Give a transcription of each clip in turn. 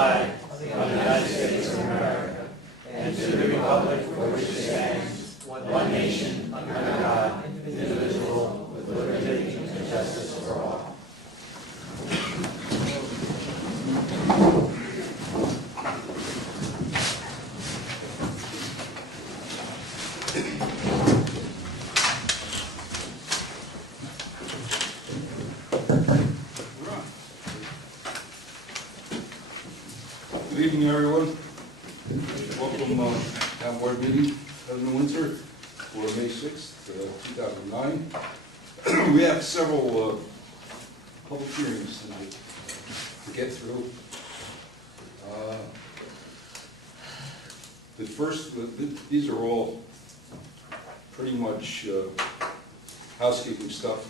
flag of the United States of America and to the republic for which it stands, one nation, under God, indivisible, with liberty and justice for all. Good evening, everyone. Welcome town board meeting in Windsor for May 6th, 2009. We have several public hearings tonight to get through. The first, these are all pretty much housekeeping stuff.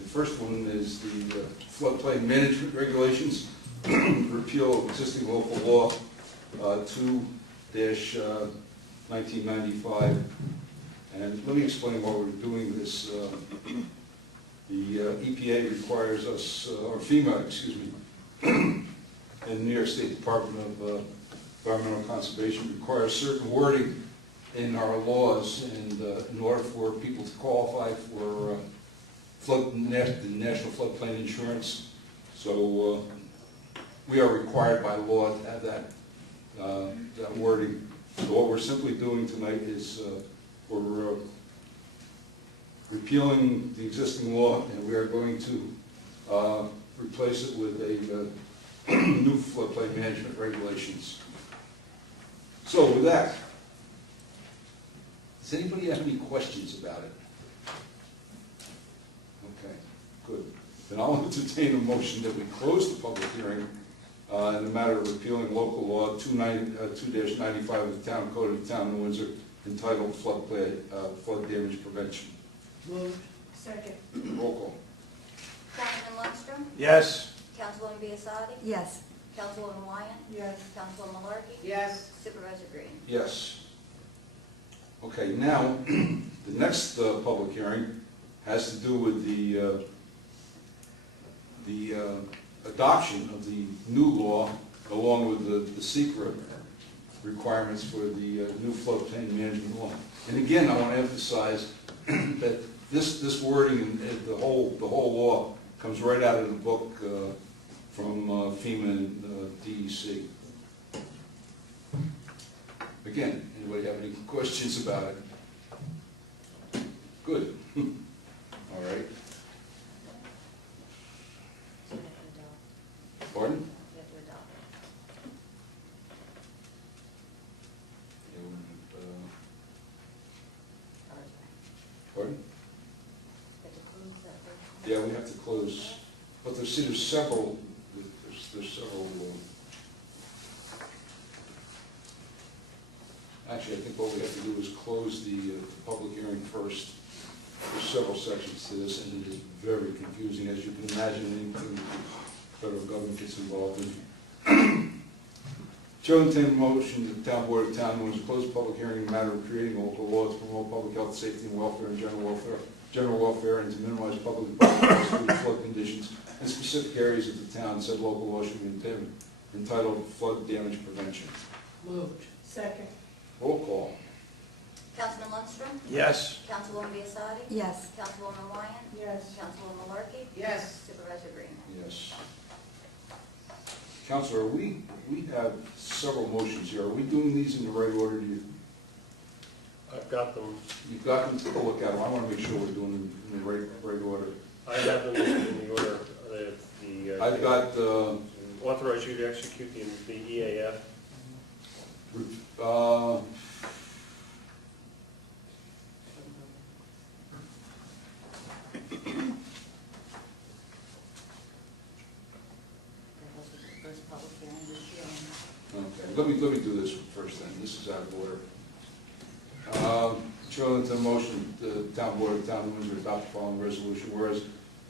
The first one is the floodplain management regulations. Repeal of existing local law 2-1995. And let me explain why we're doing this. The EPA requires us, or FEMA, excuse me, and the New York State Department of Environmental Conservation requires certain wording in our laws, and in order for people to qualify for the National Floodplain Insurance. So we are required by law to have that wording. So what we're simply doing tonight is we're repealing the existing law, and we are going to replace it with a new floodplain management regulations. So with that, does anybody have any questions about it? Okay, good. Then I'll entertain a motion that we close the public hearing in the matter of repealing local law 2-95 of the Town Code of the Town of Windsor entitled Flood Damage Prevention. Moved. Second. Roll call. Councilman Lundstrom? Yes. Councilwoman Biasotti? Yes. Councilwoman Wyatt? Yes. Councilwoman Malarkey? Yes. Supervisor Green? Yes. Okay, now the next public hearing has to do with the adoption of the new law, along with the secret requirements for the new floodplain management law. And again, I want to emphasize that this wording and the whole law comes right out of the book from FEMA and DEC. Again, anybody have any questions about it? Good. All right. Pardon? You have to adopt it. Pardon? You have to close that first. Yeah, we have to close, but there's several, there's several, actually, I think what we have to do is close the public hearing first. There's several sections to this, and it is very confusing, as you can imagine, anything the federal government gets involved in. Chair will entertain a motion that the Town Board of Town Windsor close the public hearing in the matter of creating local law to promote public health, safety, and welfare, and general welfare, and to minimize public flood conditions in specific areas of the town. Said local law should be entitled Flood Damage Prevention. Moved. Second. Roll call. Councilman Lundstrom? Yes. Councilwoman Biasotti? Yes. Councilwoman Wyatt? Yes. Councilwoman Malarkey? Yes. Supervisor Green? Yes. Counselor, we have several motions here. Are we doing these in the right order? I've got them. You've got them to look at them. I want to make sure we're doing them in the right order. I have them in the order. I've got Authorize you to execute the EAF. That was the first public hearing this year. Okay, let me do this first then. This is out of order. Chair will entertain a motion, the Town Board of Town of Windsor adopt the following resolution. Whereas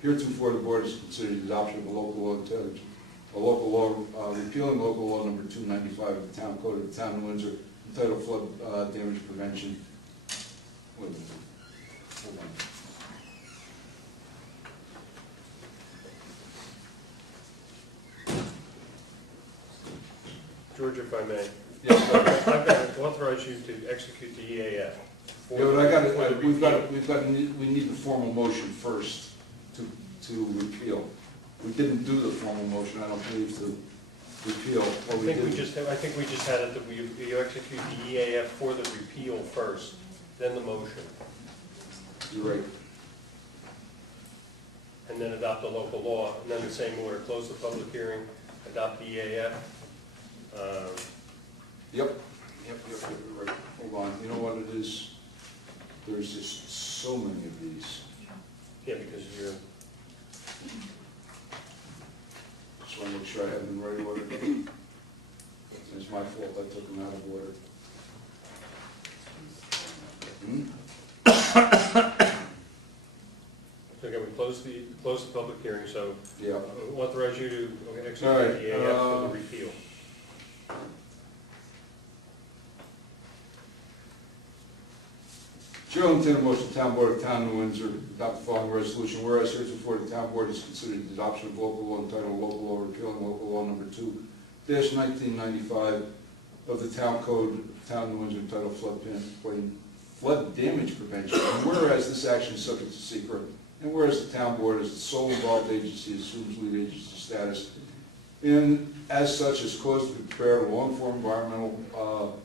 heretofore the board has considered the adoption of a local law repealing local law number 295 of the Town Code of the Town of Windsor entitled Flood Damage Prevention. Wait a minute. Hold on. George, if I may, Yes, sir. I've got to authorize you to execute the EAF. Yeah, but I got for the it, repeal. we need the formal motion first to repeal. We didn't do the formal motion, I don't believe, to repeal, or we I think did. we just had it that you execute the EAF for the repeal first, then the motion, You're right. and then adopt the local law, and then the same order, close the public hearing, adopt the EAF. Yep, you're right. Hold on, you know what it is? There's just so many of these. Yeah, because you're, Just want to make sure I have them in the right order. It's my fault, I took them out of order. okay, we close the public hearing, so Yeah. authorize you to execute All right, the EAF for the repeal. Chair will entertain a motion, the Town Board of Town of New Windsor adopt the following resolution. Whereas heretofore the Town Board has considered the adoption of local law entitled Local Law Repealing Local Law Number 2-1995 of the Town Code of Town of New Windsor entitled Flood Damage Prevention. And whereas this action is subject to secret, and whereas the Town Board as the sole involved agency assumes lead agency status, and as such is caused to be prepared a long-form environmental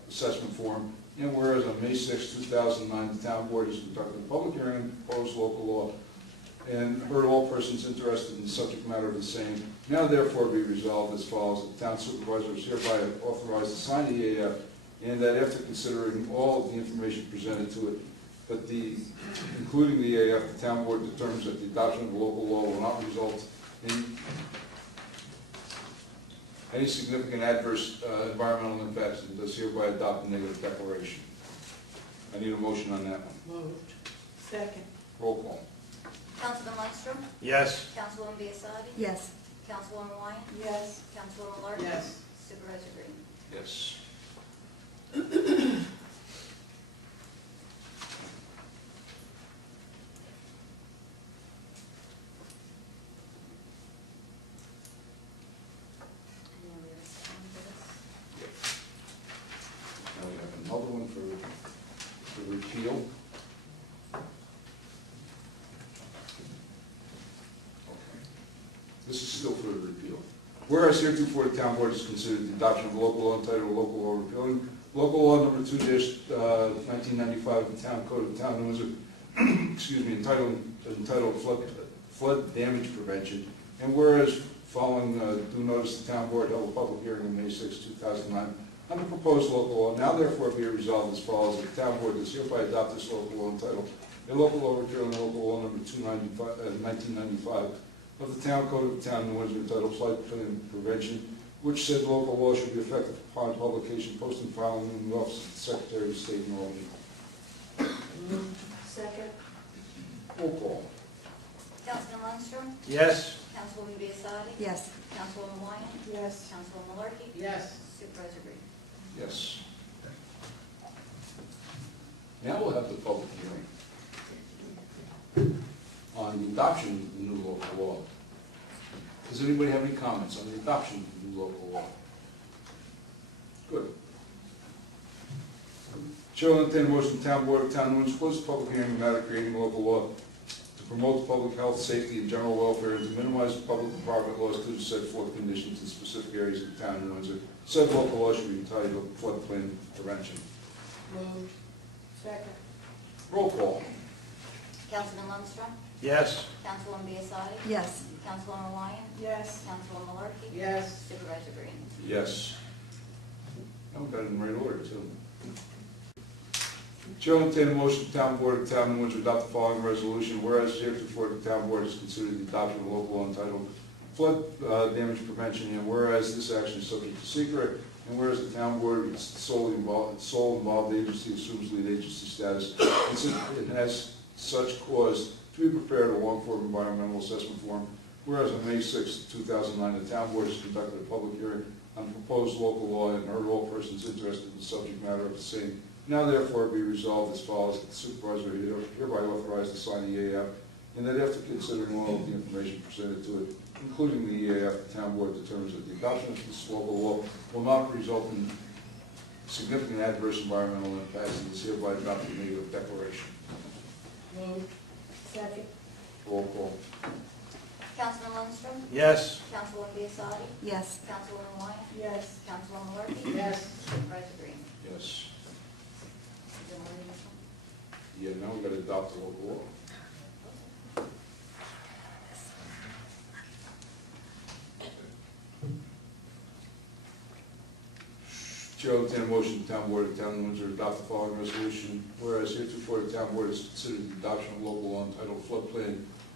assessment form. And whereas on May 6, 2009, the Town Board has conducted a public hearing on proposed local law and heard all persons interested in the subject matter of the same. Now therefore be resolved as follows. The Town Supervisor is hereby authorized to sign the EAF, and that after considering all of the information presented to it, that including the EAF, the Town Board determines that the adoption of the local law will not result in any significant adverse environmental impacts, and does hereby adopt a negative declaration. I need a motion on that one. Moved. Second. Roll call. Councilman Lundstrom? Yes. Councilwoman Biassadi? Yes. Councilwoman Wyatt? Yes. Councilwoman Larkin? Yes. Supervisor Green? Yes. Now we have another one for repeal. Okay. This is still for the repeal. Whereas heretofore the Town Board has considered the adoption of local law entitled Local Law Repealing Local Law Number 2-1995 of the Town Code of the Town of New Windsor, excuse me, entitled Flood Damage Prevention. And whereas following due notice, the Town Board held a public hearing on May 6, 2009 on the proposed local law. Now therefore be it resolved as follows. That the Town Board does hereby adopt this local law entitled a Local Law Repealing Local Law Number 1995 of the Town Code of the Town of New Windsor entitled Flood Prevention, which said local law should be effective upon publication, post, and filing in the office of the Secretary of State in Albany. Moved. Second. Roll call. Councilman Lundstrom? Yes. Councilwoman Biassadi? Yes. Councilwoman Wyatt? Yes. Councilwoman Larkin? Yes. Supervisor Green? Yes. Now we'll have the public hearing on the adoption of the new local law. Does anybody have any comments on the adoption of the new local law? Good. Chair will entertain a motion, the Town Board of Town of New Windsor close the public hearing on the matter creating local law to promote public health, safety, and general welfare, and to minimize public and private loss to the set forth conditions in specific areas of the Town of New Windsor. Said local law should be entitled Floodplain Prevention. Moved. Second. Roll call. Councilman Lundstrom? Yes. Councilwoman Biassadi? Yes. Councilwoman Wyatt? Yes. Councilwoman Larkin? Yes. Supervisor Green? Yes. Now we've got it in the right order, too. Chair will entertain a motion, the Town Board of Town of New Windsor adopt the following resolution. Whereas heretofore the Town Board has considered the adoption of a local law entitled Flood Damage Prevention, and whereas this action is subject to secret, and whereas the Town Board is sole involved agency assumes lead agency status, and has such cause to be prepared a long-form environmental assessment form. Whereas on May 6, 2009, the Town Board has conducted a public hearing on the proposed local law and heard all persons interested in the subject matter of the same. Now therefore be resolved as follows. That the Supervisor hereby authorized to sign the EAF, and that after considering all of the information presented to it, including the EAF, the town board determines that the adoption of this local law will not result in significant adverse environmental impacts and is hereby adopted in negative declaration. Moved. Second. Roll call. Councilman Lundstrom? Yes. Councilwoman Biassadi? Yes. Councilwoman Wyatt? Yes. Councilwoman Markey? Yes. Supervisor Green? Yes. Is there more than this one? Yeah, now we've got to adopt the local law. Chair will entertain a motion, the town board of the town of Windsor adopt the following resolution. Whereas heretofore the town board has considered the adoption of local law entitled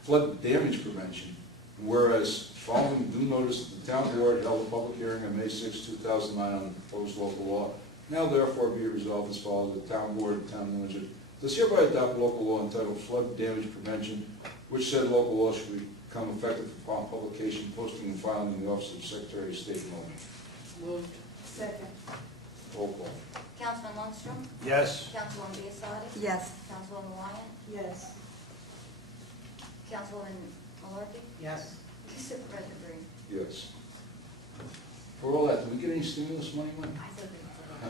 flood damage prevention. Whereas following due notice, the town board held a public hearing on May 6, 2009 on the proposed local law. Now therefore be it resolved as follows: the town board of the town of Windsor does hereby adopt local law entitled flood damage prevention, which said local law should become effective upon publication, posting, and filing in the office of the Secretary of State. Moved. Second. Roll call. Councilman Lundstrom? Yes. Councilwoman Biassadi? Yes. Councilwoman Wyatt? Yes. Councilwoman Malarkey? Yes. Supervisor Green? Yes. For all that, do we get any stimulus money, Mike? I said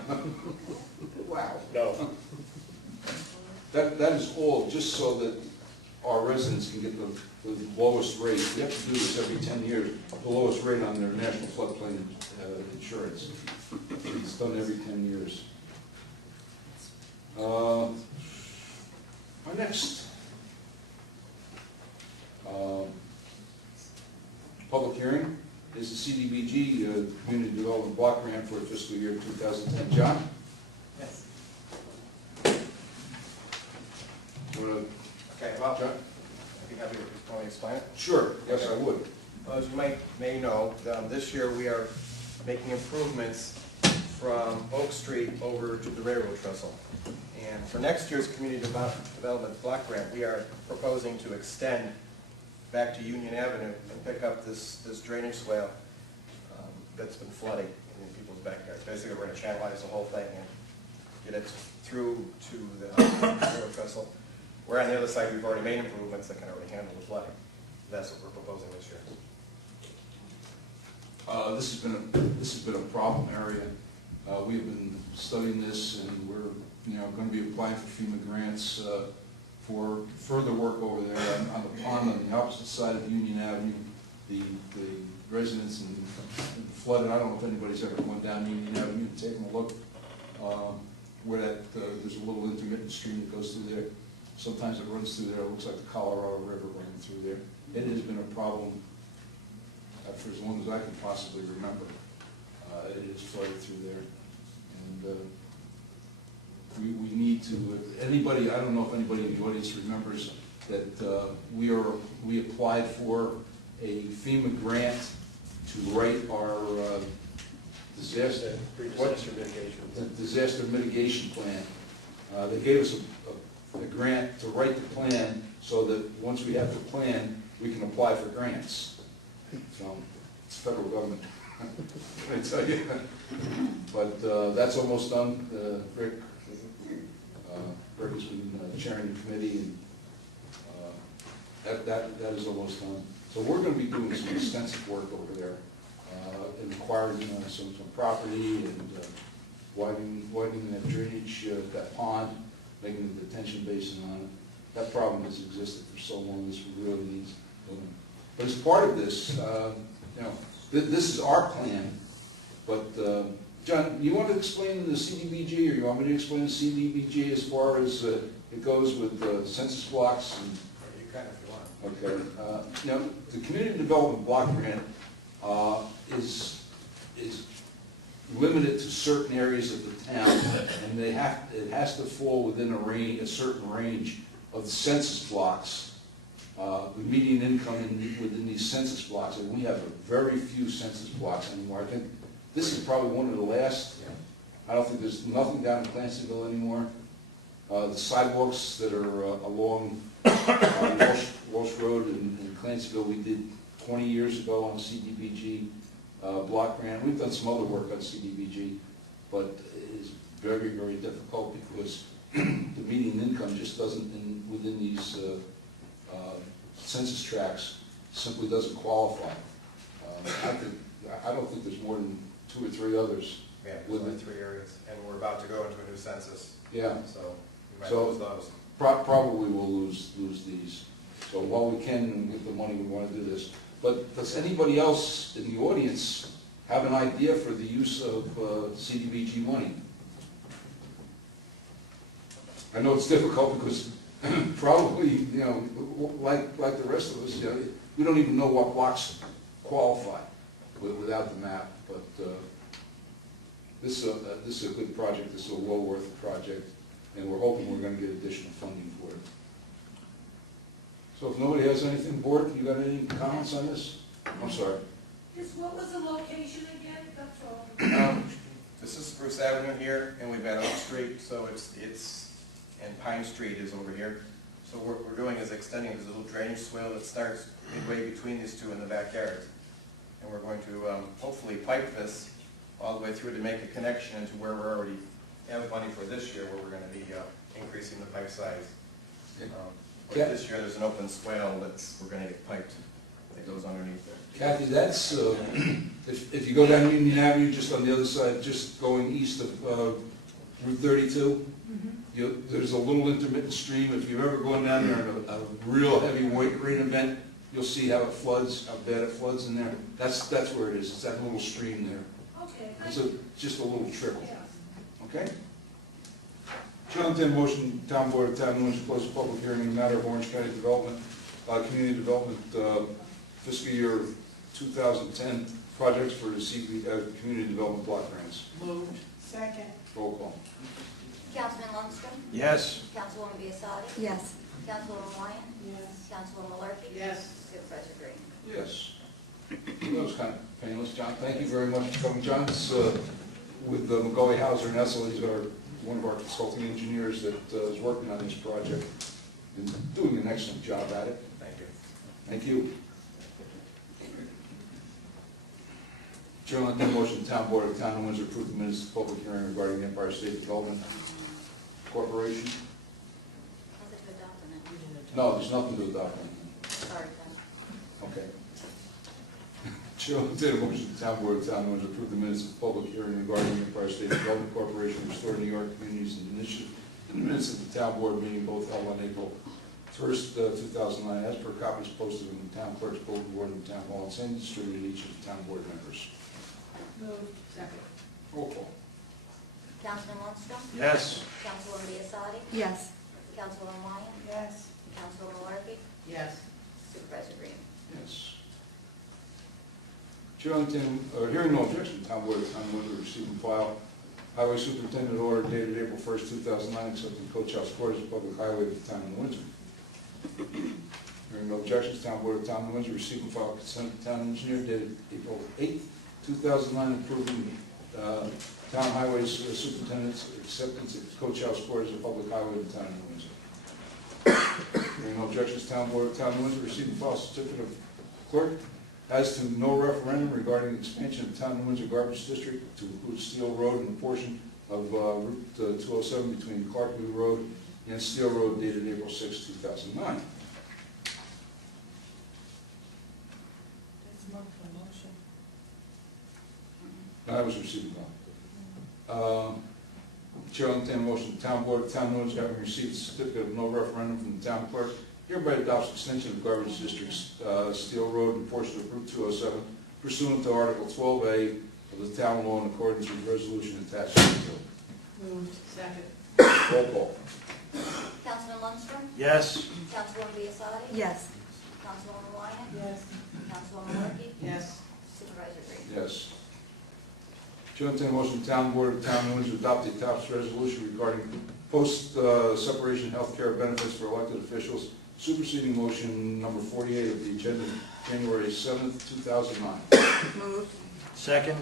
that. Wow. No. That is all just so that our residents can get the lowest rate. We have to do this every 10 years, the lowest rate on their national floodplain insurance. It's done every 10 years. Our next public hearing is the CDBG Community Development Block Grant for fiscal year 2010. John? Yes. Okay, Well, John? I'd be happy to probably explain it. Sure, yes, I would. Well, as you may know, this year we are making improvements from Oak Street over to the railroad trestle. And for next year's Community Development Block Grant, we are proposing to extend back to Union Avenue and pick up this drainage swale that's been flooding in people's backyards. Basically, we're going to channelize the whole thing and get it through to the railroad trestle. Where on the other side, we've already made improvements that can already handle the flooding. That's what we're proposing this year. This has been a problem area. We have been studying this, and we're going to be applying for FEMA grants for further work over there on the pond on the opposite side of Union Avenue. The residents and flooded. I don't know if anybody's ever gone down Union Avenue and taken a look where there's a little intermittent stream that goes through there. Sometimes it runs through there. It looks like the Colorado River running through there. It has been a problem for as long as I can possibly remember. It is flooded through there, and we need to. Anybody, I don't know if anybody in the audience remembers that we applied for a FEMA grant to write our disaster mitigation plan. They gave us a grant to write the plan so that once we have the plan, we can apply for grants. So it's federal government, can I tell you? But that's almost done. Rick has been chairing the committee, and that is almost done. So we're going to be doing some extensive work over there, and acquiring some property and widening that drainage, that pond, making a detention basin on it. That problem has existed for so long. This really needs doing. But as part of this, this is our plan. But John, you want to explain the CDBG, or you want me to explain the CDBG as far as it goes with census blocks? And, You can if you want. okay. The Community Development Block Grant is limited to certain areas of the town, and it has to fall within a certain range of the census blocks, the median income within these census blocks, and we have very few census blocks anymore. I think this is probably one of the last. I don't think there's nothing down in Clancyville anymore. The sidewalks that are along Walsh Road in Clancyville, we did 20 years ago on CDBG block grant. We've done some other work on CDBG, but it is very, very difficult because the median income just doesn't, within these census tracts, simply doesn't qualify. I don't think there's more than 2 or 3 others. Yeah, there's only 3 areas, and we're about to go into a new census, Yeah, so we might So- lose those. probably we'll lose these. So while we can with the money, we want to do this. But does anybody else in the audience have an idea for the use of CDBG money? I know it's difficult because probably, you know, like the rest of us, you know, we don't even know what blocks qualify without the map. But this is a good project. This is a well worth the project, and we're hoping we're going to get additional funding for it. So if nobody has anything, board, you got any comments on this? I'm sorry. Just what was the location again? That's all. This is Spruce Avenue here, and we've got Oak Street, so and Pine Street is over here. So what we're doing is extending this little drainage swale that starts midway between these two in the backyard. And we're going to hopefully pipe this all the way through to make a connection into where we're already have money for this year, where we're going to be increasing the pipe size. But this year there's an open swale we're going to get piped that goes underneath there. Kathy, that's, if you go down Union Avenue, just on the other side, just going east of Route 32, there's a little intermittent stream. If you've ever gone down there in a real heavy rain event, you'll see how it floods, how bad it floods in there. That's where it is. It's that little stream there. Okay. It's just a little trickle. Yeah. Okay? Chair will entertain a motion, Town Board of Town of Windsor close the public hearing in the matter of Orange County Development, Community Development fiscal year 2010 projects for the Community Development Block Grants. Moved. Second. Roll call. Councilman Lundstrom? Yes. Councilwoman Biassadi? Yes. Councilwoman Wyatt? Yes. Councilwoman Malarkey? Yes. Supervisor Green? Yes. That was kind of painless, John. Thank you very much for coming. John's with McGauley Hauser and Essel. He's one of our consulting engineers that is working on this project and doing an excellent job at it. Thank you. Thank you. Chair will entertain a motion, the Town Board of Town of Windsor approve the minutes of the public hearing regarding the Empire State Development Corporation. Was it to adopt or not? No, there's nothing to adopt. Sorry, Ken. Okay. Chair will entertain a motion, the Town Board of Town of Windsor approve the minutes of the public hearing regarding the Empire State Development Corporation Restore New York Communities Initiative. In the minutes of the Town Board meeting, both held on April 1st, 2009, as per copies posted in the Town Clerk's Bulletin Board in the Town Hall and sent distributed to each of the Town Board members. Moved. Second. Roll call. Councilman Lundstrom? Yes. Councilwoman Biassadi? Yes. Councilwoman Wyatt? Yes. Councilwoman Malarkey? Yes. Supervisor Green? Yes. Chair will entertain, hearing no objection, the Town Board of Town of Windsor receive and file Highway Superintendent Order dated April 1st, 2009, accepting coach house quarters of public highway of the Town of Windsor. Hearing no objections, Town Board of Town of Windsor receive and file consent of the Town Engineer dated April 8th, 2009, approving Town Highways Superintendent's acceptance of coach house quarters of public highway of the Town of Windsor. Hearing no objections, Town Board of Town of Windsor receive and file certificate of clerk as to no referendum regarding expansion of Town of Windsor Garbage District to include Steel Road and a portion of Route 207 between Clarkview Road and Steel Road dated April 6, 2009. That's marked for motion. That was received now. Chair will entertain a motion, the Town Board of Town of Windsor, having received a certificate of no referendum from the Town Clerk, hereby adopts extension of Garbage District's Steel Road and portion of Route 207 pursuant to Article 12A of the Town Law in accordance with resolution attached to the bill. Moved. Second. Roll call. Councilman Lundstrom? Yes. Councilwoman Biassadi? Yes. Councilwoman Wyatt? Yes. Councilwoman Malarkey? Yes. Supervisor Green? Yes. Chair will entertain a motion, the Town Board of Town of Windsor adopt the attached resolution regarding post-separation health care benefits for elected officials, superseding motion number 48 of the agenda, January 7th, 2009. Moved. Second.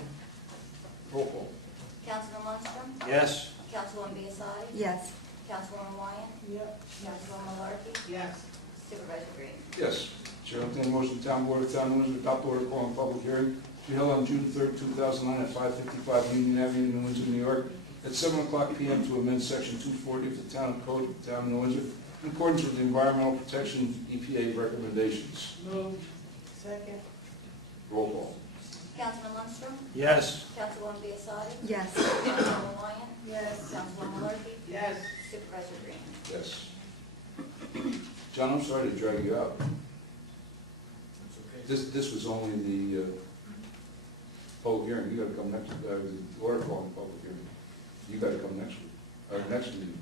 Roll call. Councilman Lundstrom? Yes. Councilwoman Biassadi? Yes. Councilwoman Wyatt? Yep. Councilwoman Malarkey? Yes. Supervisor Green? Yes. Chair will entertain a motion, the Town Board of Town of Windsor adopt order calling a public hearing to be held on June 3rd, 2009 at 555 Union Avenue, New Windsor, New York, at 7:00 p.m. to amend Section 240 of the Town Code of the Town of New Windsor in accordance with the Environmental Protection EPA recommendations. Moved. Second. Roll call. Councilman Lundstrom? Yes. Councilwoman Biassadi? Yes. Councilwoman Ryan? Yes. Councilwoman Murphy? Yes. Supervisor Green? Yes. John, I'm sorry to drag you out. This was only the public hearing. You gotta come next, the order calling public hearing. You gotta come next week, next meeting.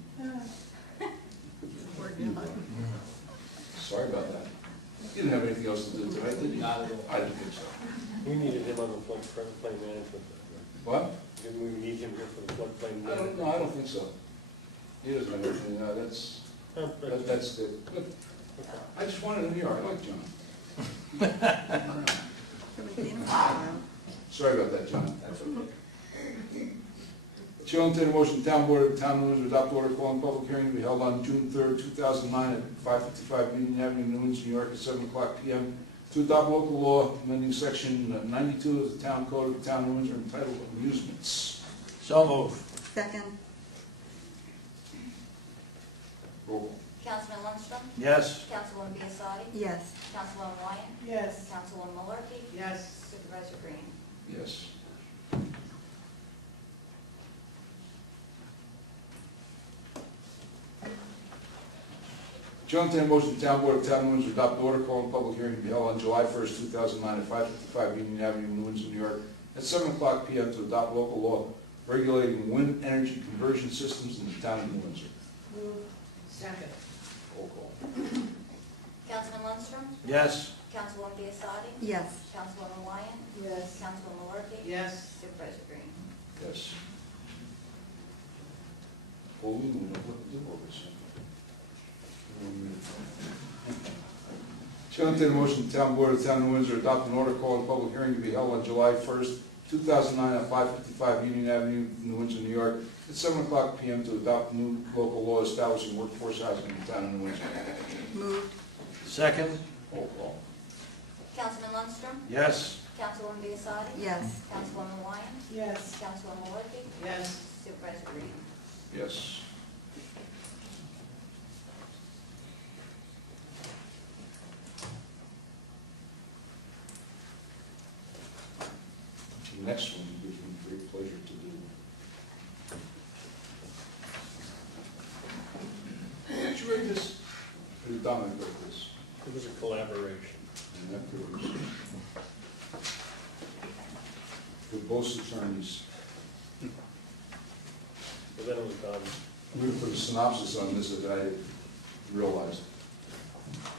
Sorry about that. You didn't have anything else to do tonight, did you? I didn't think so. We needed him on the floodplain management. What? Didn't we need him here for the floodplain I don't, management? no, I don't think so. He doesn't have anything, that's good. But I just wanted him here, I like John. Sorry about that, John. That's okay. Chair will entertain a motion, town board of the town of Windsor adopt order calling public hearing to be held on June 3rd, 2009 at 555 Union Avenue, New Windsor, New York at 7 o'clock p.m. to adopt local law amending section 92 of the town code of the town of Windsor entitled amusements. So moved. Second. Roll call. Councilman Lundstrom? Yes. Councilwoman Biassadi? Yes. Councilwoman Ryan? Yes. Councilwoman Murphy? Yes. Supervisor Green? Yes. Chair will entertain a motion, the town board of town of Windsor adopt order calling public hearing to be held on July 1st, 2009 at 555 Union Avenue, New Windsor, New York at 7 o'clock p.m. to adopt local law regulating wind energy conversion systems in the town of New Windsor. Move. Second. Roll call. Councilman Lundstrom? Yes. Councilwoman Biassadi? Yes. Councilwoman Ryan? Yes. Councilwoman Murphy? Yes. Supervisor Green? Yes. Well, we don't know what to do over this. Chair will entertain a motion, the town board of the town of Windsor adopt an order calling public hearing to be held on July 1st, 2009 at 555 Union Avenue, New Windsor, New York at 7 o'clock p.m. to adopt new local law establishing workforce housing in the town of New Windsor. Moved. Second. Roll call. Councilman Lundstrom? Yes. Councilwoman Biassadi? Yes. Councilwoman Ryan? Yes. Councilwoman Murphy? Yes. Supervisor Green? Yes. The next one gives me great pleasure to do. Did you read this? Or did Dominic write this? It was a collaboration. And that there was. With both attorneys. But then it was done. We would put a synopsis on this that I realized.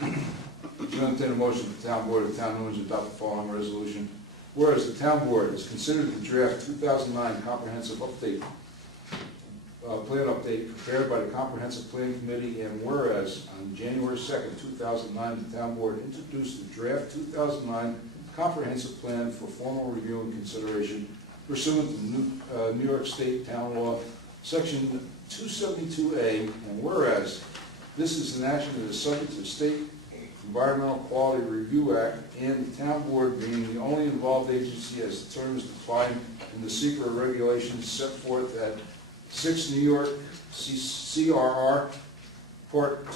To entertain a motion for the town board of the town of New Windsor adopt the following resolution. Whereas the town board has considered the draft 2009 comprehensive update, plan update prepared by the comprehensive planning committee, and whereas on January 2nd, 2009, the town board introduced the draft 2009 comprehensive plan for formal review and consideration pursuant to New York State Town Law, Section 272A, and whereas this is an action that is subject to the State Environmental Quality Review Act, and the town board being the only involved agency as the terms defined in the secret regulations set forth at 6 New York CRR Part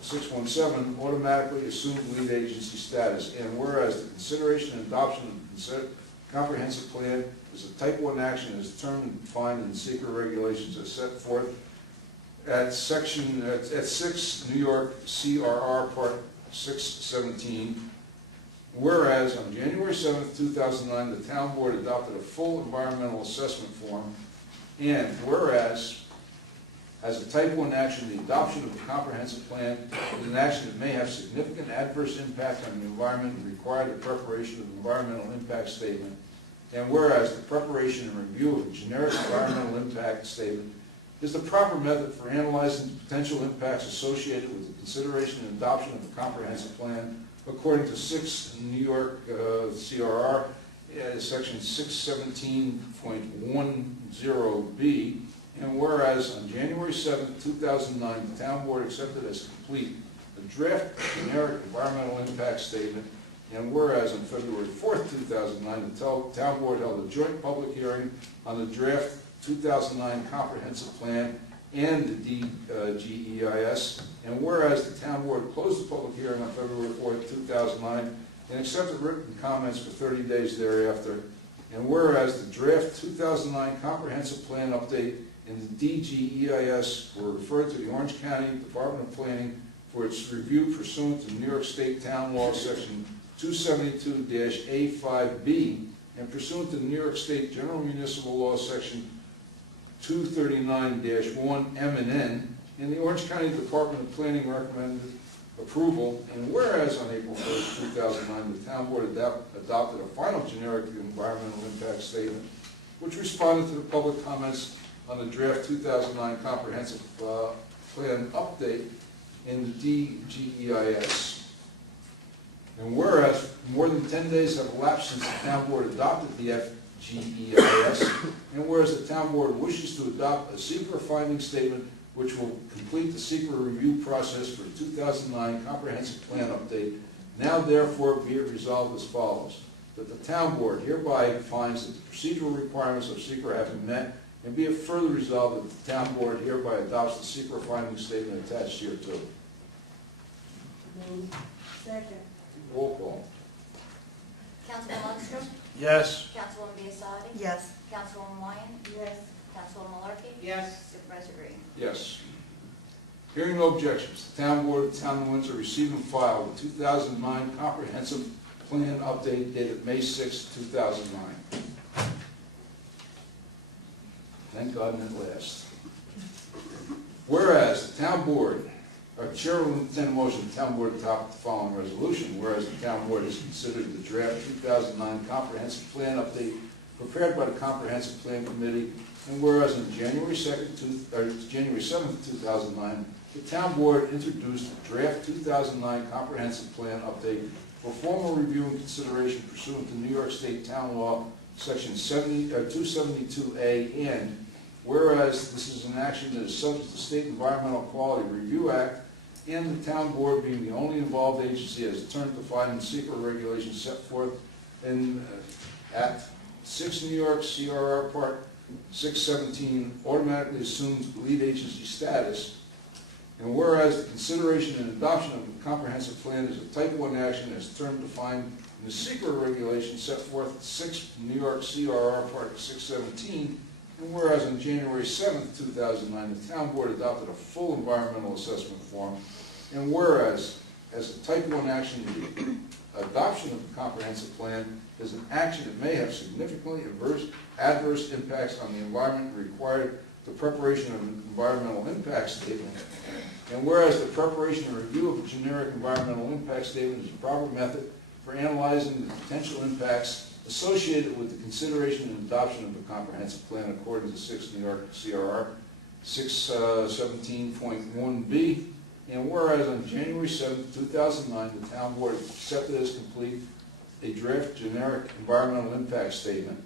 617 automatically assumed lead agency status. And whereas the consideration and adoption of the comprehensive plan is a type 1 action as determined and defined in the secret regulations as set forth at 6 New York CRR Part 617, whereas on January 7th, 2009, the town board adopted a full environmental assessment form, and whereas, as a type 1 action, the adoption of the comprehensive plan is an action that may have significant adverse impact on the environment and require the preparation of an environmental impact statement, and whereas the preparation and review of a generic environmental impact statement is the proper method for analyzing the potential impacts associated with the consideration and adoption of the comprehensive plan according to 6 New York CRR, section 617.10B, and whereas on January 7th, 2009, the town board accepted as complete the draft generic environmental impact statement, and whereas on February 4th, 2009, the town board held a joint public hearing on the draft 2009 comprehensive plan and the DGEIS, and whereas the town board closed the public hearing on February 4th, 2009, and accepted written comments for 30 days thereafter. And whereas the draft 2009 comprehensive plan update and the DGEIS were referred to the Orange County Department of Planning for its review pursuant to New York State Town Law Section 272-A5B and pursuant to New York State General Municipal Law Section 239-1 M and N, and the Orange County Department of Planning recommended approval. And whereas on April 1st, 2009, the town board adopted a final generic environmental impact statement, which responded to the public comments on the draft 2009 comprehensive plan update in the DGEIS. And whereas more than 10 days have elapsed since the town board adopted the FGEIS, and whereas the town board wishes to adopt a secret finding statement which will complete the secret review process for the 2009 comprehensive plan update, now therefore be it resolved as follows: that the town board hereby finds that the procedural requirements of secret have been met, and be it further resolved that the town board hereby adopts the secret finding statement attached hereto. Move. Second. Roll call. Councilman Lundstrom, Yes. Councilwoman Biassadi, Yes. Councilwoman Wyan, Yes. Councilwoman Malarkey, Yes. Supervisor Green. Yes. Hearing no objections, the town board of the town of Windsor receive and file the 2009 comprehensive plan update dated May 6, 2009. Thank God it last. Whereas the town board, Chair will entertain a motion, the town board adopt the following resolution. Whereas the town board has considered the draft 2009 comprehensive plan update prepared by the Comprehensive Plan Committee, and whereas on January 7th, 2009, the town board introduced the draft 2009 comprehensive plan update for formal review and consideration pursuant to New York State Town Law Section 272A, and whereas this is an action that is subject to State Environmental Quality Review Act, and the town board being the only involved agency as term defined in secret regulations set forth in at 6 New York CRR Part 617 automatically assumes lead agency status. And whereas the consideration and adoption of the comprehensive plan is a type 1 action as term defined in the secret regulation set forth at 6 New York CRR Part 617, and whereas on January 7th, 2009, the town board adopted a full environmental assessment form, and whereas as a type 1 action, the adoption of the comprehensive plan is an action that may have significantly adverse impacts on the environment and required the preparation of an environmental impact statement. And whereas the preparation and review of a generic environmental impact statement is a proper method for analyzing the potential impacts associated with the consideration and adoption of the comprehensive plan according to 6 New York CRR 617.1b, and whereas on January 7, 2009, the town board accepted as complete a draft generic environmental impact statement,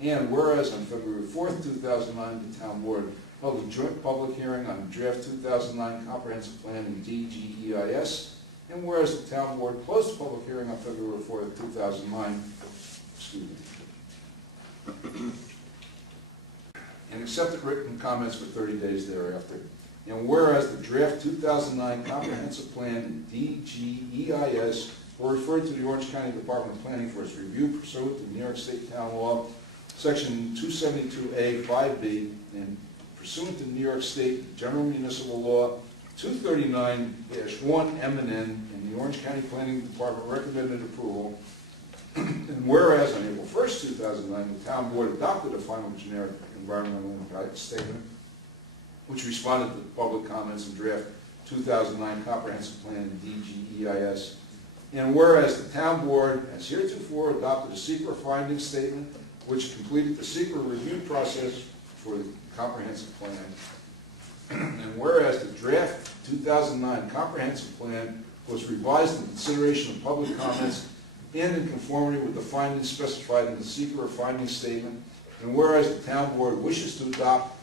and whereas on February 4th, 2009, the town board held a joint public hearing on the draft 2009 comprehensive plan in DGEIS, and whereas the town board closed the public hearing on February 4th, 2009, and accepted written comments for 30 days thereafter. And whereas the draft 2009 comprehensive plan and DGEIS were referred to the Orange County Department of Planning for its review pursuant to New York State Town Law Section 272A 5B and pursuant to New York State General Municipal Law 239-1 M and N, and the Orange County Planning Department recommended approval. And whereas on April 1st, 2009, the town board adopted a final generic environmental impact statement, which responded to the public comments in draft 2009 comprehensive plan and DGEIS. And whereas the town board has heretofore adopted a secret finding statement, which completed the secret review process for the comprehensive plan. And whereas the draft 2009 comprehensive plan was revised in consideration of public comments and in conformity with the findings specified in the secret finding statement, and whereas the town board wishes to adopt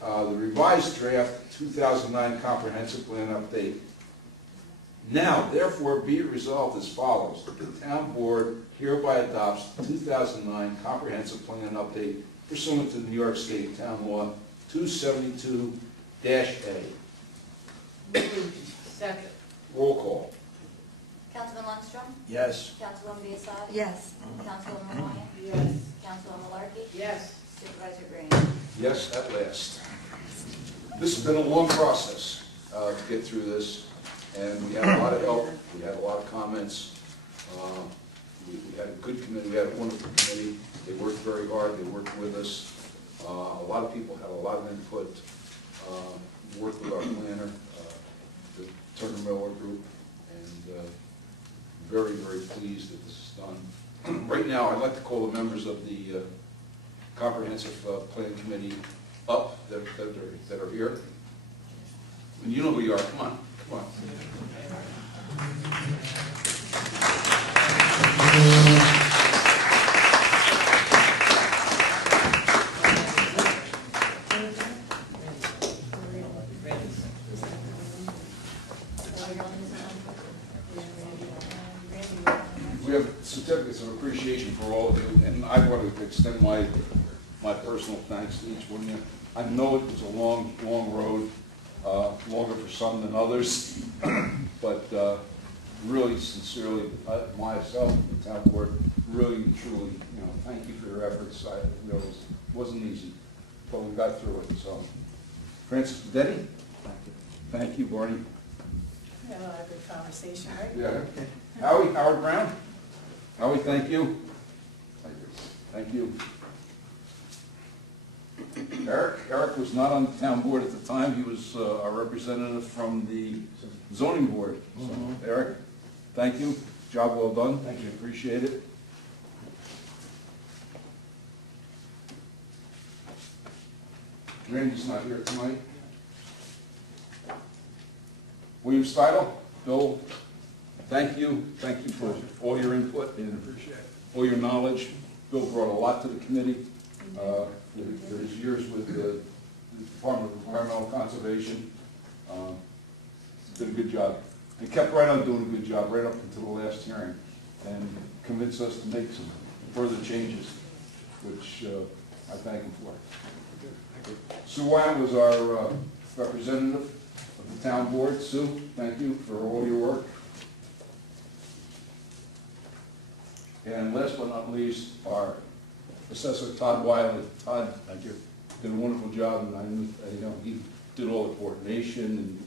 the revised draft 2009 comprehensive plan update. Now, therefore, be it resolved as follows, that the town board hereby adopts the 2009 comprehensive plan update pursuant to New York State Town Law 272-A. Second. Roll call. Councilman Lundstrom, Yes. Councilwoman Biassadi, Yes. Councilwoman Wyatt, Yes. Councilwoman Malarkey, Yes. Supervisor Green. Yes, at last. This has been a long process to get through this, and we had a lot of help, we had a lot of comments. We had a good committee, we had a wonderful committee. They worked very hard, they worked with us. A lot of people had a lot of input, worked with our planner, the Turner Miller Group, and very, very pleased that this is done. Right now, I'd like to call the members of the Comprehensive Plan Committee up that are here. And you know who you are, come on, come on. We have certificates of appreciation for all of you, and I want to extend my personal thanks to each one of you. I know it was a long, long road, longer for some than others, but really sincerely, myself, the town board, really and truly, thank you for your efforts. It wasn't easy, but we got through it. So, Francis Detti, thank you, Barney. We had a lot of good conversation, right? Yeah. Howard Brown. Howie, thank you. Thank you. Eric was not on the town board at the time. He was our representative from the zoning board. So, Eric, thank you. Job well done. Thank you. Appreciate it. Randy's not here tonight. William Steidel, Bill, thank you. Thank you for all your input and all your knowledge. Bill brought a lot to the committee. For his years with the Department of Environmental Conservation. Did a good job. He kept right on doing a good job right up until the last hearing and convinced us to make some further changes, which I thank him for. Sue Wyatt was our representative of the town board. Sue, thank you for all your work. And last but not least, our Assessor Todd Wiley. Todd, thank you. Did a wonderful job, and he did all the coordination and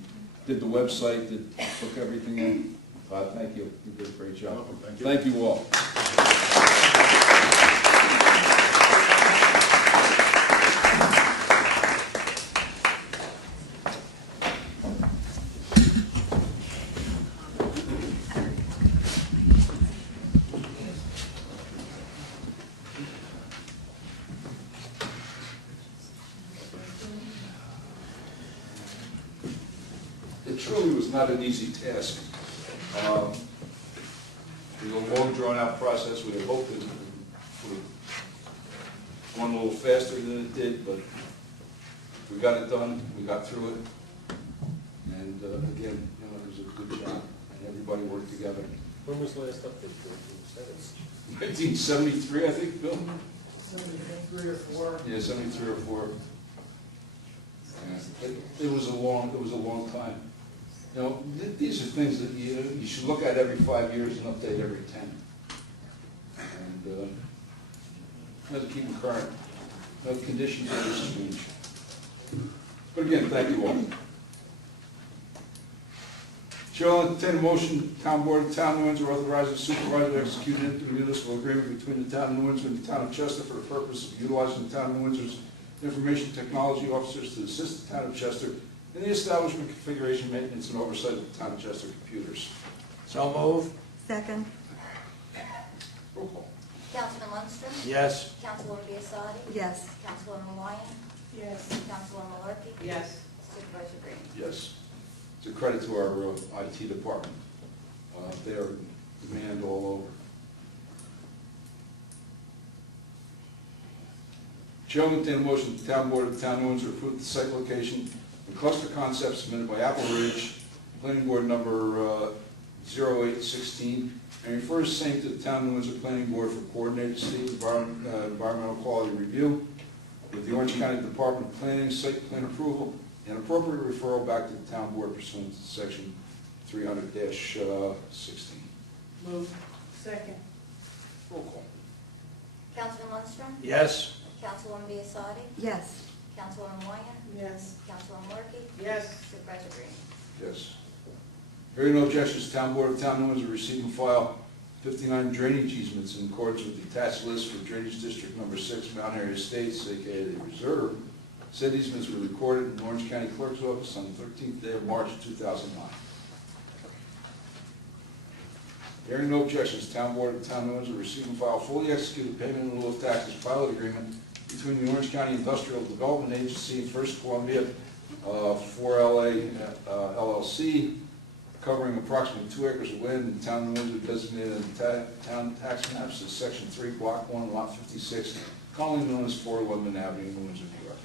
did the website, took everything in. Todd, thank you. You did a great job. Thank you all. It truly was not an easy task. It was a long, drawn-out process. We had hoped it would have gone a little faster than it did, but we got it done. We got through it, and again, it was a good job, and everybody worked together. When was the last update? 1973, I think, Bill. 73 or 4. Yeah, 73 or 4. Yeah. It was a long time. These are things that you should look at every 5 years and update every 10. And have to keep them current. No conditions always change. But again, thank you all. Chair will entertain a motion, Town Board of the Town of New Windsor authorizes the supervisor to execute an intermunicipal agreement between the Town of New Windsor and the Town of Chester for the purpose of utilizing the Town of New Windsor's information technology officers to assist the Town of Chester in the establishment, configuration, maintenance, and oversight of the Town of Chester computers. So move. Second. Roll call. Councilman Lundstrom, Yes. Councilwoman Biassadi, Yes. Councilwoman Wyatt, Yes. Councilwoman Malarkey, Yes. Supervisor Green. Yes. It's a credit to our IT department. They are demand all over. Chair will entertain a motion, the Town Board of the Town of New Windsor approve the site location and cluster concepts submitted by Apple Ridge, Planning Board number 0816, and refers same to the Town of New Windsor Planning Board for coordinated state environmental quality review with the Orange County Department of Planning site plan approval and appropriate referral back to the Town Board pursuant to section 300-16. Move. Second. Roll call. Councilman Lundstrom? Yes. Councilwoman Biassadi? Yes. Councilwoman Wyatt? Yes. Councilwoman Markey? Yes. Supervisor Green? Yes. Hearing no objections, Town Board of Town of Windsor receive and file 59 drainage easements in accordance with the attached list for Drainage District Number 6, Mount Airy Estates, aka the Reserve. Said easements were recorded in the Orange County Clerk's Office on the 13th day of March 2009. Hearing no objections, Town Board of Town of Windsor receive and file fully executed payment in lieu of taxes pilot agreement between the Orange County Industrial Development Agency and First Columbia 4LA LLC, covering approximately 2 acres of land in the Town of Windsor designated in the town tax maps as Section 3, Block 1, Lot 56, commonly known as 411 Avenue, New Windsor, New York.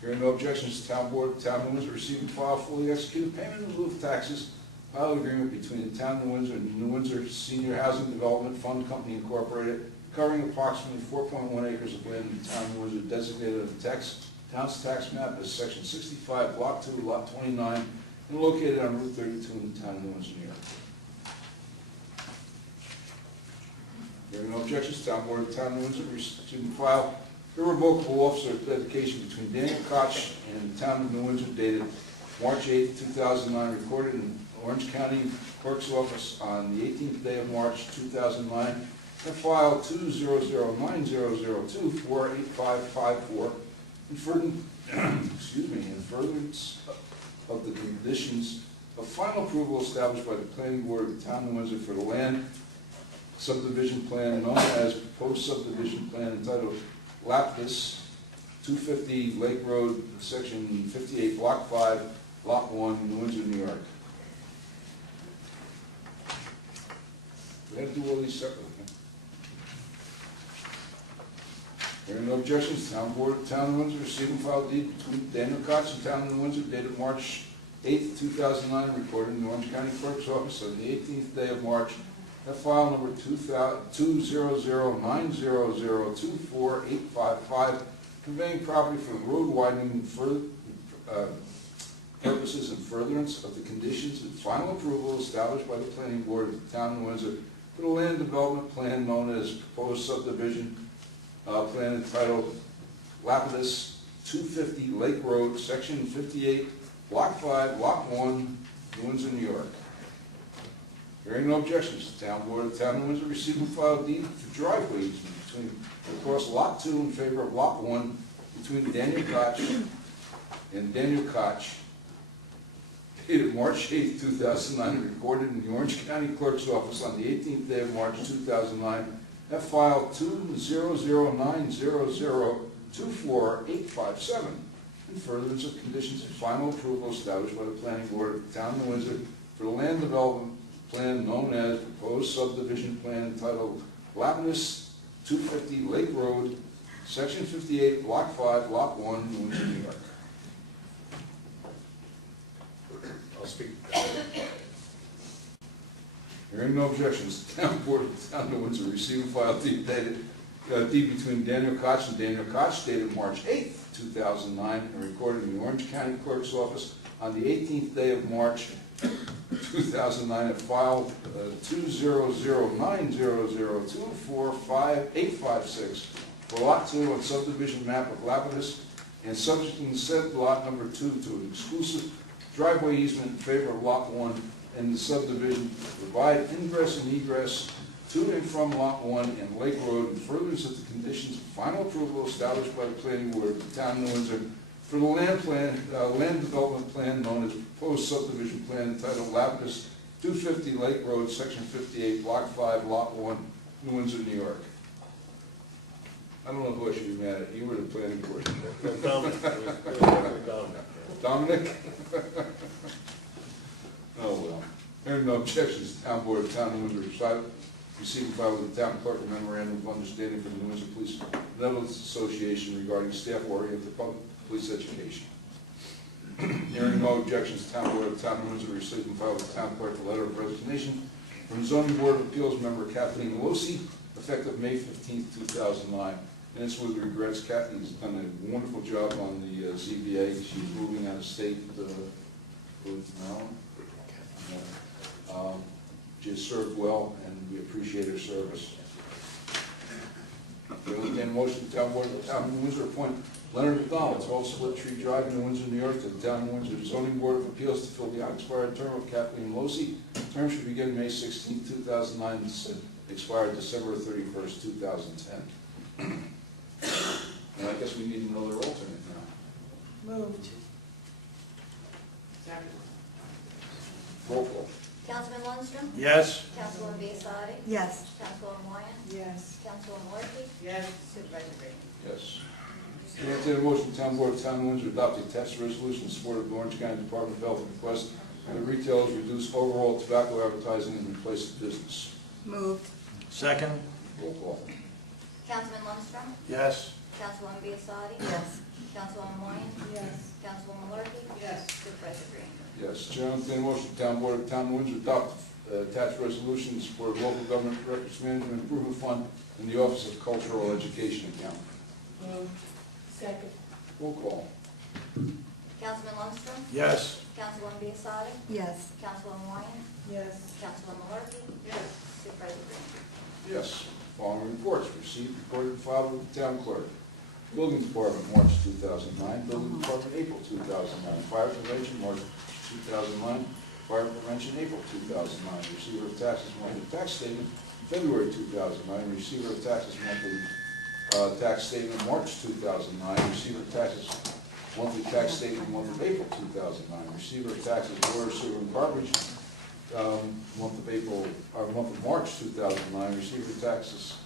Hearing no objections, Town Board of Town of Windsor receive and file fully executed payment in lieu of taxes pilot agreement between the Town of Windsor and the New Windsor Senior Housing Development Fund Company Incorporated, covering approximately 4.1 acres of land in the Town of Windsor designated on the town's tax map as Section 65, Block 2, Lot 29, and located on Route 32 in the Town of New Windsor, New York. Hearing no objections, Town Board of Town of New Windsor receive and file irrevocable officer dedication between Daniel Koch and the Town of New Windsor dated March 8, 2009, recorded in Orange County Clerk's Office on the 18th day of March 2009, and file 2009002485554 in furtherance of the conditions of final approval established by the Planning Board of the Town of Windsor for the land subdivision plan known as proposed subdivision plan entitled Lapis, 250 Lake Road, Section 58, Block 5, Lot 1, New Windsor, New York. We have to do all these separately. Hearing no objections, Town Board of Town of Windsor receive and file deed between Daniel Koch and Town of New Windsor dated March 8, 2009, recorded in the Orange County Clerk's Office on the 18th day of March, at file number 20090024855, conveying property for road widening for purposes and furtherance of the conditions and final approval established by the Planning Board of the Town of Windsor for the land development plan known as proposed subdivision plan entitled Lapidus, 250 Lake Road, Section 58, Block 5, Lot 1, New Windsor, New York. Hearing no objections, the Town Board of Town of Windsor receive and file deed for driveway easement between across Lot 2 in favor of Lot 1 between Daniel Koch and Daniel Koch, dated March 8, 2009, recorded in the Orange County Clerk's Office on the 18th day of March 2009, at file 20090024857, in furtherance of conditions of final approval established by the Planning Board of the Town of Windsor for the land development plan known as proposed subdivision plan entitled Lapis, 250 Lake Road, Section 58, Block 5, Lot 1, New Windsor, New York. I'll speak. Hearing no objections, the Town Board of the Town of Windsor receive and file deed between Daniel Koch and Daniel Koch dated March 8, 2009, and recorded in the Orange County Clerk's Office on the 18th day of March 2009 at file 20090024856 for Lot 2 on subdivision map of Lapidus, and subject to said Lot number 2 to an exclusive driveway easement in favor of Lot 1 and the subdivision to provide ingress and egress to and from Lot 1 and Lake Road in furtherance of the conditions of final approval established by the Planning Board of the Town of New Windsor for the land development plan known as proposed subdivision plan entitled Lapis, 250 Lake Road, Section 58, Block 5, Lot 1, New Windsor, New York. I don't know who I should be mad at. You were the planning board. Dominic. Dominic? Oh, well. Hearing no objections, the Town Board of Town of Windsor receive and file with the Town Clerk a memorandum of understanding from the New Windsor Police Benevolence Association regarding staff-oriented public police education. Hearing no objections, the Town Board of Town of Windsor receive and file with the Town Clerk a letter of resignation from Zoning Board of Appeals member Kathleen Losi, effective May 15, 2009. And it's with regrets. Kathy's done a wonderful job on the ZBA. She's moving out of state with Maryland. She has served well, and we appreciate her service. We entertain a motion, the town board of the town of New Windsor appoint Leonard McDonald, 12 Split Tree Drive, New Windsor, New York, to the town of New Windsor zoning board of appeals to fill the unexpired term of Kathleen Losey. Term should begin May 16, 2009, and expire December 31st, 2010. And I guess we need another alternate now. Moved. Second. Roll call. Councilman Lundstrom? Yes. Councilwoman Biassadi? Yes. Councilwoman Wyatt? Yes. Councilwoman Orchid? Yes. Supervisor Green? Yes. Entertain a motion, the town board of town of Windsor adopt a tax resolution in support of the Orange County Department of Health request that retailers reduce overall tobacco advertising in place of business. Moved. Second. Roll call. Councilman Lundstrom? Yes. Councilwoman Biassadi? Yes. Councilwoman Wyatt? Yes. Councilwoman Orchid? Yes. Supervisor Green? Yes, Chair, entertain a motion, the town board of town of Windsor adopt tax resolution in support of local government records management improvement fund in the Office of Cultural Education account. Moved. Second. Roll call. Councilman Lundstrom? Yes. Councilwoman Biassadi? Yes. Councilwoman Wyatt? Yes. Councilwoman Orchid? Yes. Supervisor Green? Yes. Following reports, received, recorded, and filed with the town clerk. Building Department, March 2009. Building Department, April 2009. Fire Prevention, March 2009. Fire Prevention, April 2009. Receiver of taxes, monthly tax statement, February 2009. Receiver of taxes, monthly tax statement, March 2009. Receiver of taxes, monthly tax statement, month of April 2009. Receiver of taxes, water, sewer, and garbage, month of April, or month of March 2009. Receiver of taxes,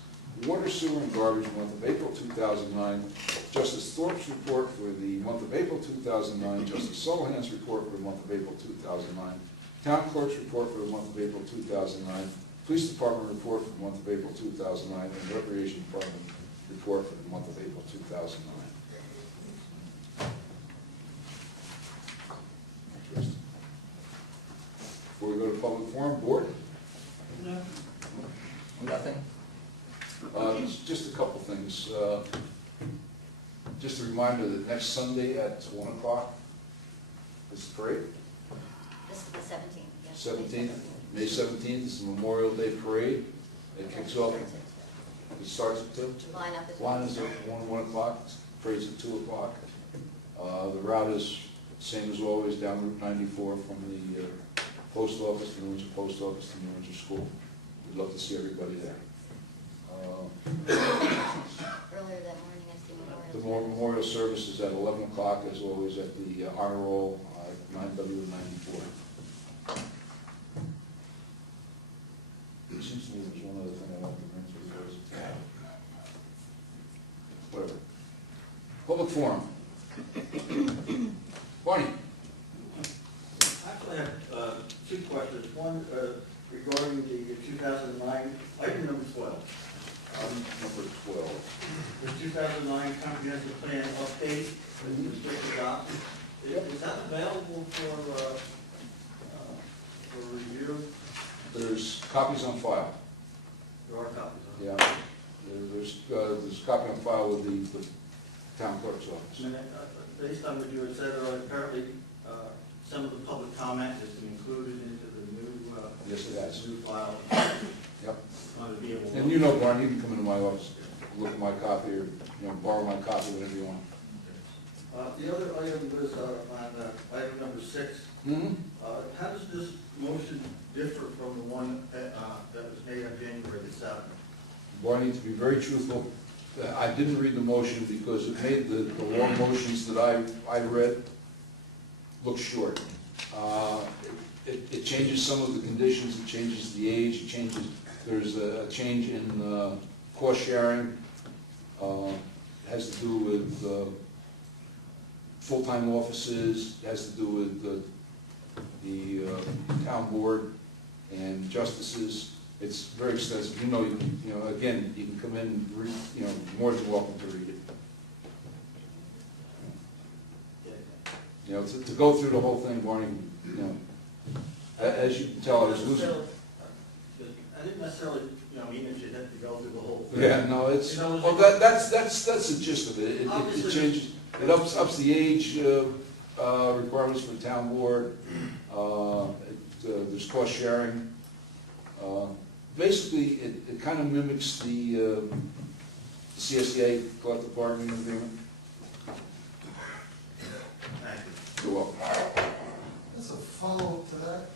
water, sewer, and garbage, month of April 2009. Justice Thorpe's report for the month of April 2009. Justice Sullivan's report for the month of April 2009. Town Clerk's report for the month of April 2009. Police Department report for the month of April 2009. And Recreation Department report for the month of April 2009. Before we go to public forum, board? No. Nothing. Just a couple things. Just a reminder that next Sunday at 1 o'clock is the parade. This is the 17th. yes. 17th, May 17th is the Memorial Day Parade. It kicks off, it starts at 2. Line up is. Line is at 1 o'clock, parade's at 2 o'clock. The route is same as always, down Route 94 from the post office, the New Windsor Post Office to New Windsor School. We'd love to see everybody there. Earlier that morning is the The memorial. memorial service is at 11 o'clock, as always, at the Honor Roll, 9W94. It seems to me there's one other thing I want to bring to you guys. Whatever. Public forum. Barney? Actually, I have two questions. One regarding the 2009, item number 12. Number 12. The 2009 comprehensive plan update that was just adopted. Is that available for review? There's copies on file. There are copies of it. Yeah. There's a copy on file with the town clerk's office. And based on what you had said earlier, apparently some of the public comment has been included into the new Yes, it has. new file. Yep. Want to be able to And you know, Barney, you can come into my office, look at my copy, or, borrow my copy, whatever you want. The other item was on item number 6. Mm-hmm. How does this motion differ from the one that was made on January the 7th? Barney, to be very truthful, I didn't read the motion because it made the long motions that I read look short. It changes some of the conditions, it changes the age, it changes, there's a change in cost sharing, has to do with full-time offices, has to do with the town board and justices. It's very extensive. You know, again, you can come in and read, more than welcome to read it. To go through the whole thing, Barney, as you can tell, I was losing. I didn't necessarily, mean that you had to go through the whole thing. Yeah, no, it's, well, that's the gist of it. It changes, it ups the age requirements for the town board. There's cost sharing. Basically, it kind of mimics the CSEA collective bargaining agreement. You're welcome. As a follow-up to that,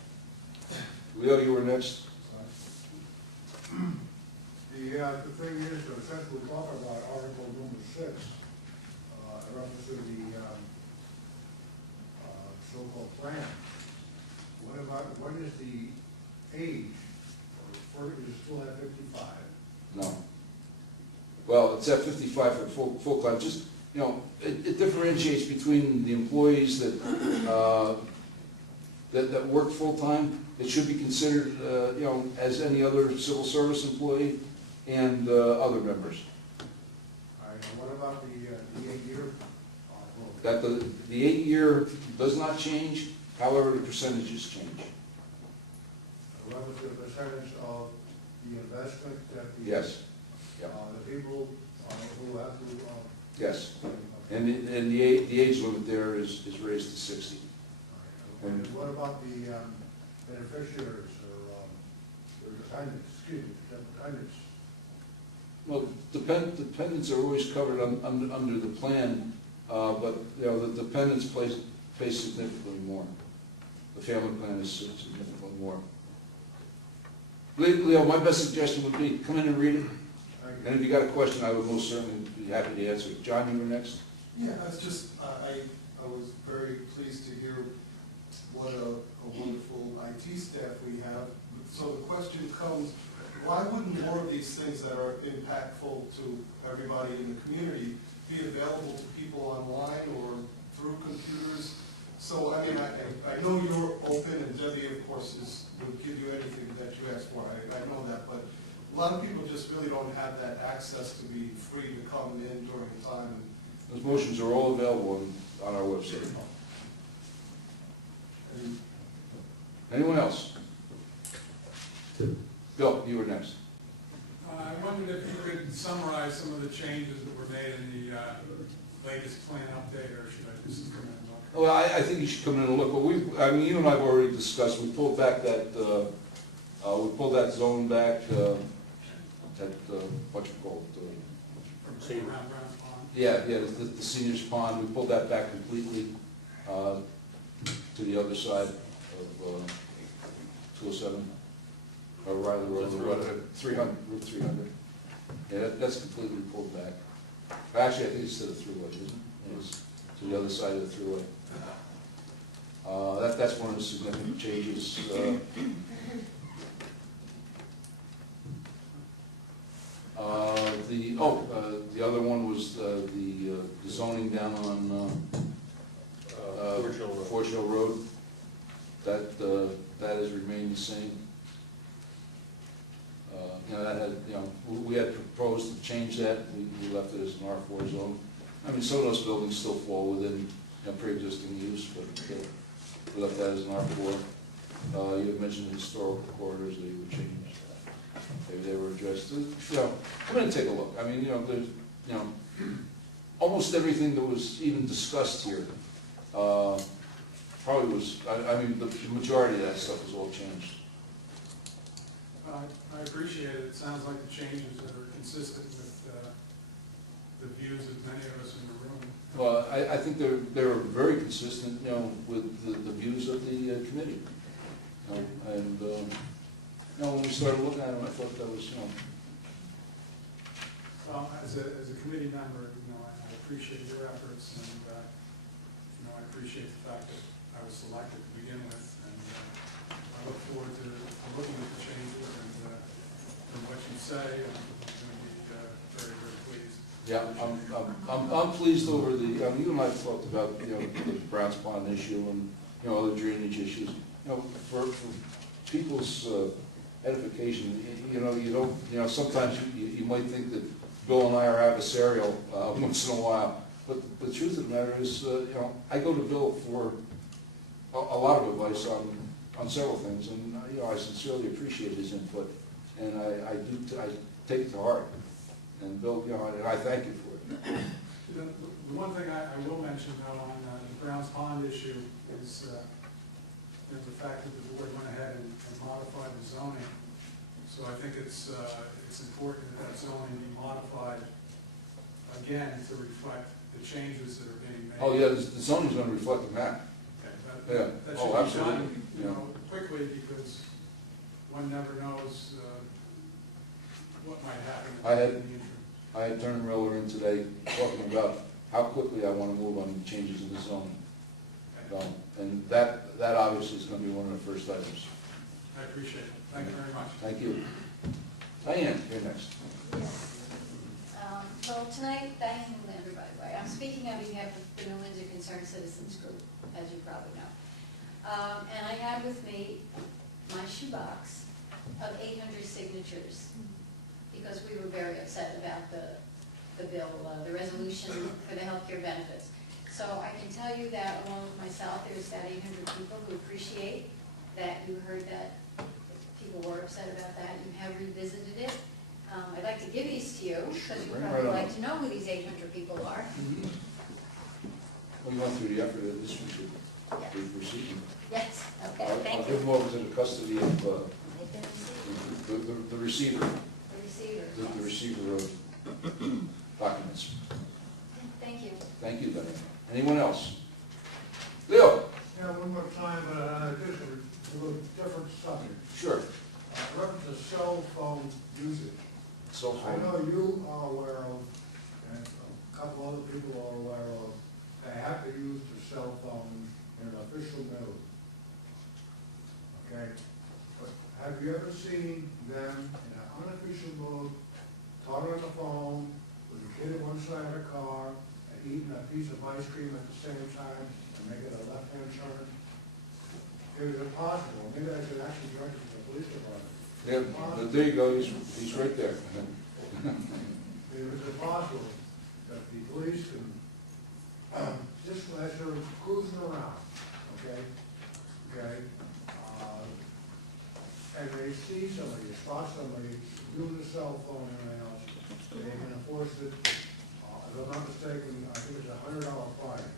Leo, you were next. the thing is, since we're talking about Article number 6, in reference to the so-called plan, what is the age? Or is it still at 55? No. Well, it's at 55 for full-time. Just, you know, it differentiates between the employees that work full-time. It should be considered, you know, as any other civil service employee and other members. All right, and what about the 8-year? That the 8-year does not change, however, the percentages change. What was the percentage of the investment that the? Yes. Yeah. The people who have to? Yes. And the age limit there is raised to 60. And what about the beneficiaries or dependents? Well, dependents are always covered under the plan, but, you know, the dependents pay significantly more. The family plan is significantly more. Leo, my best suggestion would be, come in and read it, and if you got a question, I would most certainly be happy to answer it. John, you were next? Yeah, I was just, I was very pleased to hear what a wonderful IT staff we have. So the question comes, why wouldn't more of these things that are impactful to everybody in the community be available to people online or through computers? So, I mean, I know you're open, and Debbie, of course, would give you anything that you ask for. I know that, but a lot of people just really don't have that access to be free to come in during the time. Those motions are all available on our website. Anyone else? Bill, you were next. I wondered if you could summarize some of the changes that were made in the latest plan update, or should I just come in and look? Well, I think you should come in and look, but I mean, you and I have already discussed, we pulled back that, zone back, what you call it? From around Brown's Pond? Yeah, the seniors pond, we pulled that back completely, to the other side of, 207, or Riley Road, Route 300. Yeah, that's completely pulled back. Actually, I think it's to the thruway, isn't it? It's to the other side of the thruway. That's one of the significant changes. The other one was the zoning down on Forge Hill Road. That has remained the same. You know, that had, you know, we had proposed to change that. We left it as an R4 zone. I mean, some of those buildings still fall within, you know, pre-existing use, but we left that as an R4. You had mentioned the historical corridors that you would change. Maybe they were addressed. You know, come in and take a look. I mean, you know, there's, you know, almost everything that was even discussed here probably was, I mean, the majority of that stuff was all changed. I appreciate it. It sounds like the changes that are consistent with the views of many of us in the room. Well, I think they're very consistent, you know, with the views of the committee. You know, and you know, when we started looking at them, I thought that was, you know. Well, as a committee member, you know, I appreciate your efforts, and you know, I appreciate the fact that I was selected to begin with, and I look forward to looking at the changes, and from what you say, I'm going to be very, very pleased. Yeah, I'm pleased over the, I mean, you and I talked about, you know, the Browns Pond issue and, you know, other drainage issues. You know, for people's edification, you know, you know, sometimes you might think that Bill and I are adversarial once in a while, but the truth of the matter is, you know, I go to Bill for a lot of advice on several things, and you know, I sincerely appreciate his input, and I take it to heart. And Bill, you know, and I thank you for it. The one thing I will mention, though, on the Browns Pond issue is the fact that the board went ahead and modified the zoning So I think it's important that that zoning be modified again to reflect the changes that are being made. Oh, yeah, the zoning's gonna reflect the map. Okay, Yeah. that Oh, should be absolutely. done, you Yeah. know, quickly, because one never knows what might happen I had- in the interim. I had Turner Miller in today talking about how quickly I want to move on the changes in the zoning. And that obviously is going to be one of the first items. I appreciate it. Thank you very much. Thank you. Diane, you're next. Well, tonight, Diane Newlander, by the way, I'm speaking on behalf of the New Windsor Concerned Citizens Group, as you probably know. And I have with me my shoebox of 800 signatures, because we were very upset about the bill, the resolution for the healthcare benefits. So I can tell you that along with myself, there's about 800 people who appreciate that you heard that people were upset about that. You have revisited it. I'd like to give these to you, because you'd Bring probably right on. like to know who these 800 people are. Well, you went through the effort of this one, Yes. we're proceeding. Yes, okay, I'll thank give them you. over to the custody of They've been received. the receiver, The receiver. the receiver of documents. Thank you. Thank you, Diane. Anyone else? Leo? Yeah, one more time, but just a little different subject. Sure. Reference to cell phone usage. Cell I phone. know you are aware of, and a couple other people are aware of, they have to use their cell phone in an official mode. Okay? But have you ever seen them in an unofficial mode, talking on the phone, with a kid at one side of the car, and eating a piece of ice cream at the same time, and making a left-hand turn? It is impossible. Maybe I should actually direct it to the police department. Yeah, but there you go, he's right there. It was impossible that the police can, just as they're cruising around, okay? And they see somebody, spot somebody using a cell phone and everything else, they can enforce it, if I'm not mistaken, I think it's $100 fine.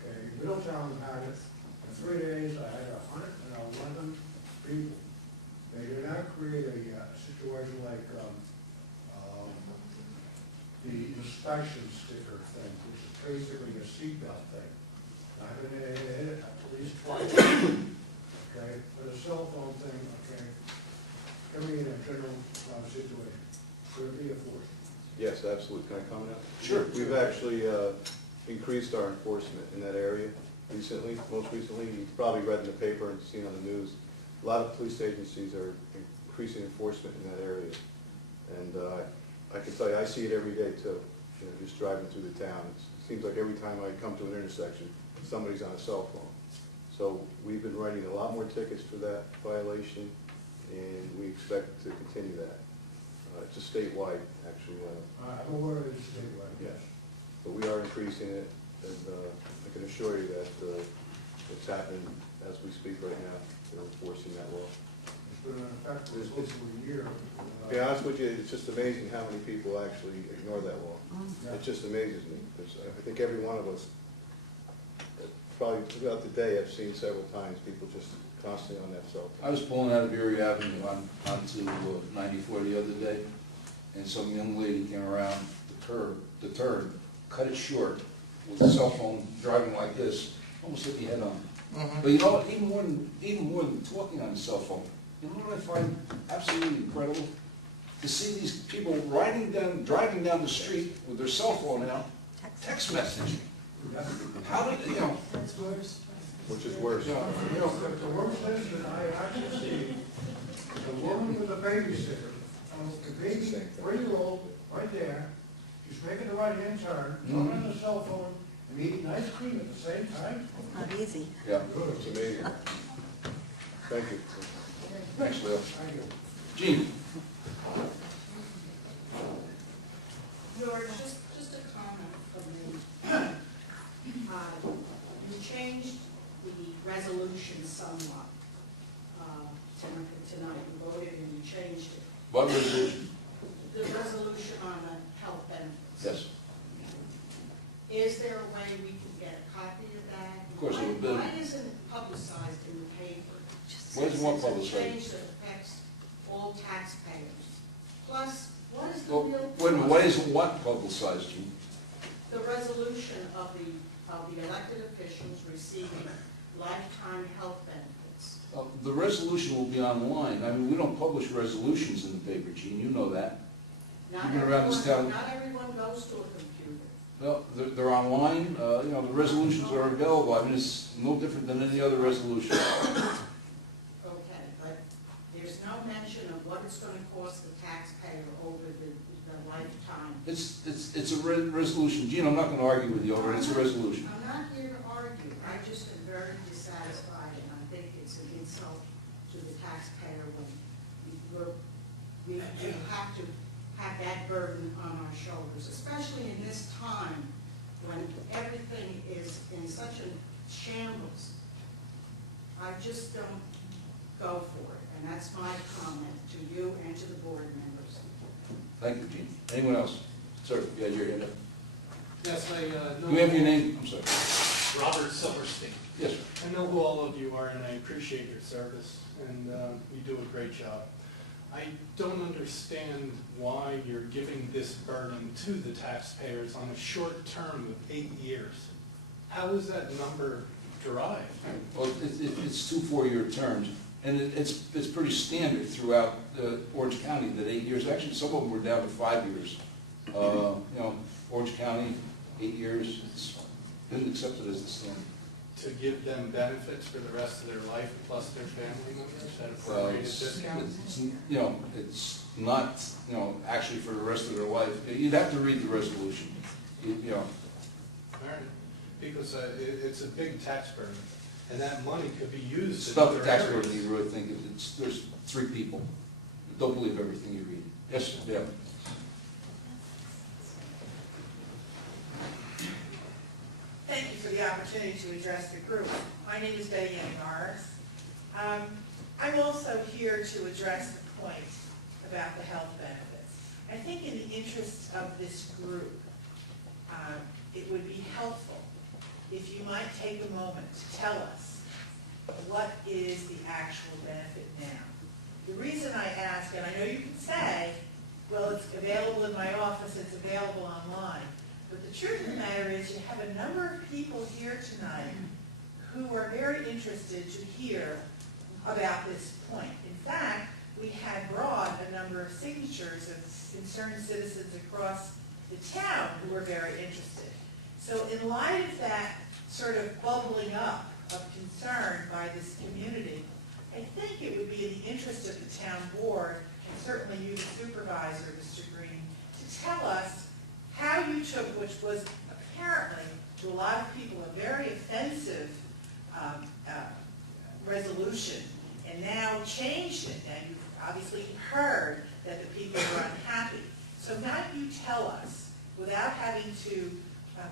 Okay, Middletown had it, in 3 days, I had 111 people. They did not create a situation like the inspection sticker thing, which is basically a seatbelt thing. I mean, they hit it at least twice. Okay, but a cell phone thing, okay, give me a general situation. Could it be enforced? Yes, absolutely. Can I comment on it? Sure. We've actually increased our enforcement in that area recently, most recently. You've probably read in the paper and seen on the news. A lot of police agencies are increasing enforcement in that area. And I can tell you, I see it every day too, you know, just driving through the town. It seems like every time I come to an intersection, somebody's on a cell phone. So we've been writing a lot more tickets for that violation, and we expect to continue that. It's a statewide, actually. I'm aware of the statewide, yes. But we are increasing it, and I can assure you that it's happening as we speak right now. We're enforcing that law. It's been in effect for close to a year. To be honest with you, it's just amazing how many people actually ignore that law. It just amazes me, because I think every one of us, probably throughout the day, I've seen several times people just constantly on that cell phone. I was pulling out of Erie Avenue onto 94 the other day, and some young lady came around the turn, cut it short with a cell phone, driving like this, almost hit me head on. But you know what, even more than talking on the cell phone, you know what I find absolutely incredible? To see these people driving down the street with their cell phone out, text messaging. How did, you know? Which is worse. You know, the worst is that I actually see the woman with the babysitter, the baby, 3-year-old, right there, she's making the right-hand turn, talking on the cell phone, and eating ice cream at the same time. Not easy. Yeah. It's amazing. Thank you. Thanks, Leo. Thank you. Gene? George, just a comment from me. You changed the resolution somewhat tonight. You voted and you changed it. What resolution? The resolution on the health benefits. Yes. Is there a way we can get a copy of that? Of course, it would be. Why isn't it publicized in the paper? Why isn't what Since it's a publicized? change that affects all taxpayers. Plus, what is the Well, real wait a minute, cost? what is what publicized, Gene? The resolution of the elected officials receiving lifetime health benefits. The resolution will be online. I mean, we don't publish resolutions in the paper, Gene, you know that. Not You've been around this town. Not everyone goes to a computer. Well, they're online, you know, the resolutions are available. I mean, it's no different than any other resolution. Okay, but there's no mention of what it's gonna cost the taxpayer over the lifetime. It's a resolution. Gene, I'm not gonna argue with you over it, it's a resolution. I'm not here to argue, I just am very dissatisfied, and I think it's an insult to the taxpayer when we have to have that burden on our shoulders, especially in this time when everything is in such a shambles. I just don't go for it, and that's my comment to you and to the board members. Thank you, Gene. Anyone else? Sir, you had your hand up. Yes, I know. Do we have your name? I'm sorry. Robert Silverstein. Yes, sir. I know who all of you are, and I appreciate your service, and you do a great job. I don't understand why you're giving this burden to the taxpayers on a short term of 8 years. How is that number derived? Well, it's 2 4-year terms, and it's pretty standard throughout Orange County that 8 years. Actually, some of them were down to 5 years. You know, Orange County, 8 years, it's been accepted as the standard. To give them benefits for the rest of their life plus their family members at a prorated discount? You know, it's not, you know, actually for the rest of their life. You'd have to read the resolution, you know. All right, because it's a big tax burden, and that money could be used It's in not other the tax areas. burden you really think. There's 3 people. Don't believe everything you read. Yes, yeah. Thank you for the opportunity to address the group. My name is Betty Ann Norris. I'm also here to address the point about the health benefits. I think in the interest of this group, it would be helpful if you might take a moment to tell us what is the actual benefit now. The reason I ask, and I know you can say, well, it's available in my office, it's available online, but the truth of the matter is you have a number of people here tonight who are very interested to hear about this point. In fact, we had brought a number of signatures of concerned citizens across the town who were very interested. So in light of that sort of bubbling up of concern by this community, I think it would be in the interest of the town board, and certainly you, the supervisor, Mr. Green, to tell us how you took, which was apparently to a lot of people a very offensive resolution, and now changed it. Now you've obviously heard that the people were unhappy. So now you tell us, without having to,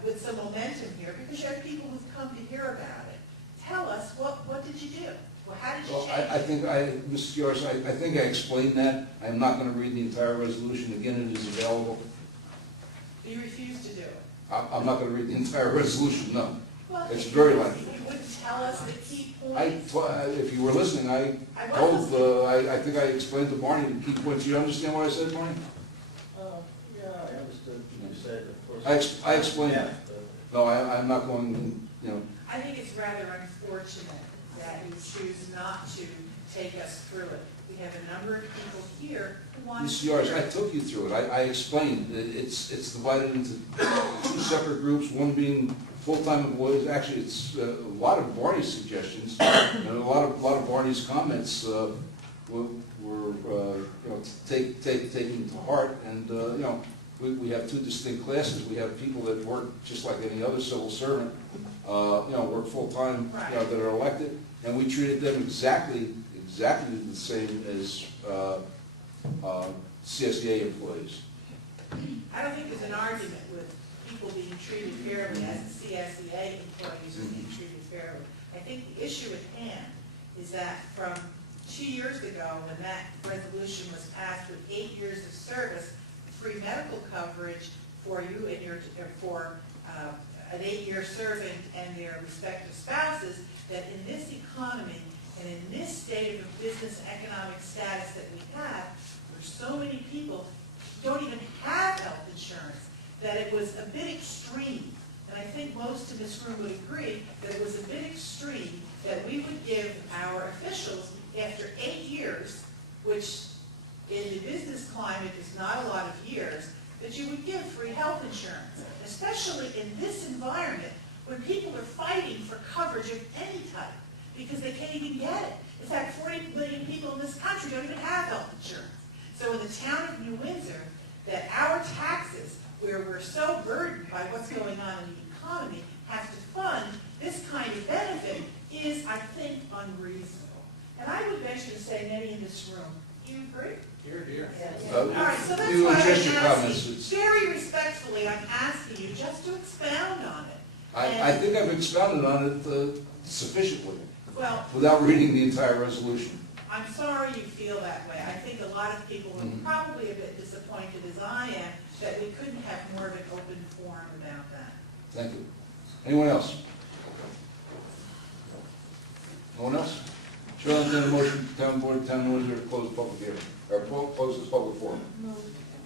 with some momentum here, because you have people who've come to hear about it, tell us what did you do? Well, how did you Well, change I it? think, Mrs. Yoris, I think I explained that. I'm not going to read the entire resolution. Again, it is available. You refuse to do it. I'm not going to read the entire resolution, no. Well, It's if very you- lengthy. if you wouldn't tell us the key points. If you were listening, I I told, was I think I explained to Barney the key points. You understand what I said, Barney? Yeah, I understood what you said, of course. I explained Yeah, it. No, I'm not going, you know. I think it's rather unfortunate that you choose not to take us through it. We have a number of people here who want to Mrs. hear Yoris, I it. took you through it. I explained. It's divided into 2 separate groups, one being full-time employees. Actually, it's a lot of Barney's suggestions and a lot of Barney's comments were you know, taken to heart. And you know, we have 2 distinct classes. We have people that work just like any other civil servant, you know, work full-time, you know, that are elected, and we treated them exactly the same as CSEA employees. I don't think there's an argument with people being treated fairly as the CSEA employees are being treated fairly. I think the issue at hand is that from 2 years ago, when that resolution was passed with 8 years of service, free medical coverage for you and for an 8-year servant and their respective spouses, that in this economy, And in this state of business economic status that we have, where so many people don't even have health insurance, that it was a bit extreme. And I think most in this room would agree that it was a bit extreme that we would give our officials, after 8 years, which in the business climate is not a lot of years, that you would give free health insurance, especially in this environment when people are fighting for coverage of any type because they can't even get it. In fact, 40 million people in this country don't even have health insurance. So in the town of New Windsor, that our taxes, where we're so burdened by what's going on in the economy, have to fund this kind of benefit is, I think, unreasonable. And I would venture to say many in this room, do you agree? Here, here. All right, so that's You why address your I'm comments. asking, very respectfully, I'm asking you just to expound on it. I think I've expounded on it sufficiently, Well, without reading the entire resolution. I'm sorry you feel that way. I think a lot of people are probably a bit disappointed, as I am, that we couldn't have more of an open forum about that. Thank you. Anyone else? No one else? Chair will entertain a motion, town board, town manager, to close the public hearing, or close this public forum.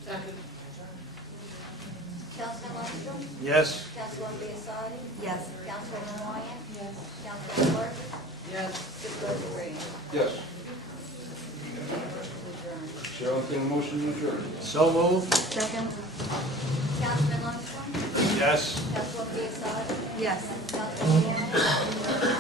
Second. Councilman Lundstrom? Yes. Councilwoman Biassadi? Yes. Councilwoman Wyatt? Yes. Councilman Burke? Yes. Supervisor Green? Yes. Chair will entertain a motion to adjourn. So moved. Second? Councilman Lundstrom? Yes. Councilwoman Biassadi? Yes. Councilwoman Wyatt?